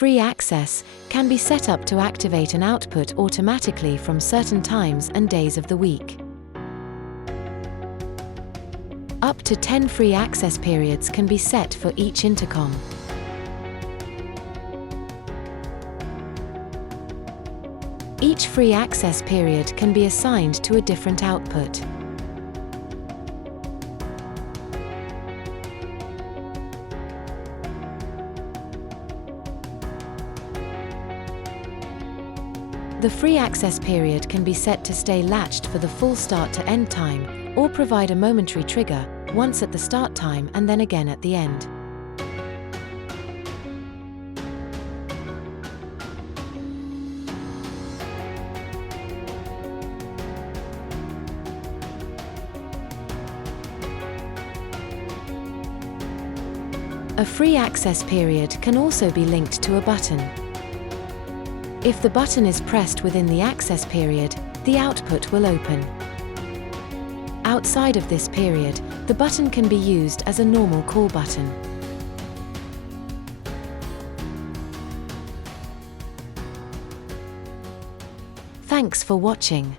Free access can be set up to activate an output automatically from certain times and days of the week. Up to 10 free access periods can be set for each intercom. Each free access period can be assigned to a different output. The free access period can be set to stay latched for the full start to end time, or provide a momentary trigger, once at the start time and then again at the end. A free access period can also be linked to a button. If the button is pressed within the access period, the output will open. Outside of this period, the button can be used as a normal call button. Thanks for watching.